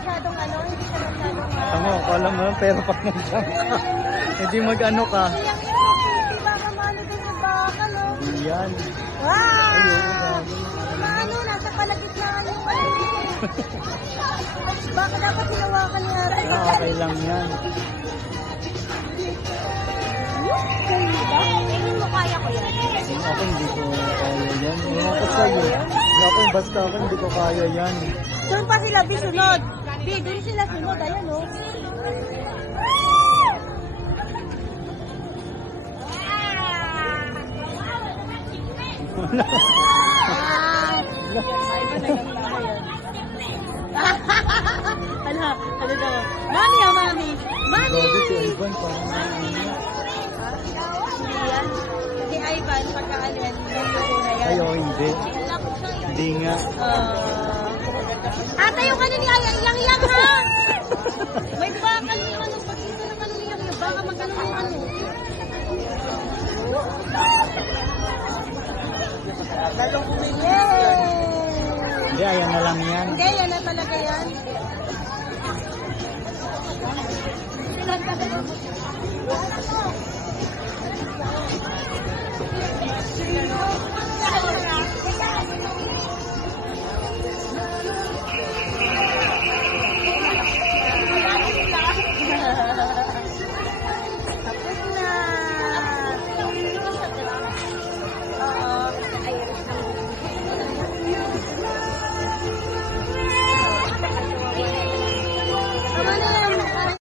masyadong ano, hindi siya masyadong Tama, kala mo lang, pero pag nag-jump ka, hindi mag-ano ka. Hindi ba kamano din yung baka, no? Hindi yan. Wow! Ano, nasa palagitnaan yung baka dapat hinawakan niya. Okay lang yan. Tingin mo kaya ko yan? Ako hindi ko kaya yan. Ewan ko sa'yo. Ako basta ako hindi ko kaya yan. Doon pa sila, Bi, sunod. Bi, doon sila sunod. Ayan, no? Ano daw? Mami, oh, mami. Mami! Grabe si Ivan, parang Hindi yan. Si Ivan, pagkaan yan, niluluto na yan. Ayo, hindi. Hindi nga. Tayo ka na ni Yang-Yang, ha? May bakal yung ano, pag-ito ng ano ni Yang-Yang, baka magkano yung ano. Lalong kumili. Hindi, ayan na lang yan. Hindi, yan na talaga yan. Sila talaga.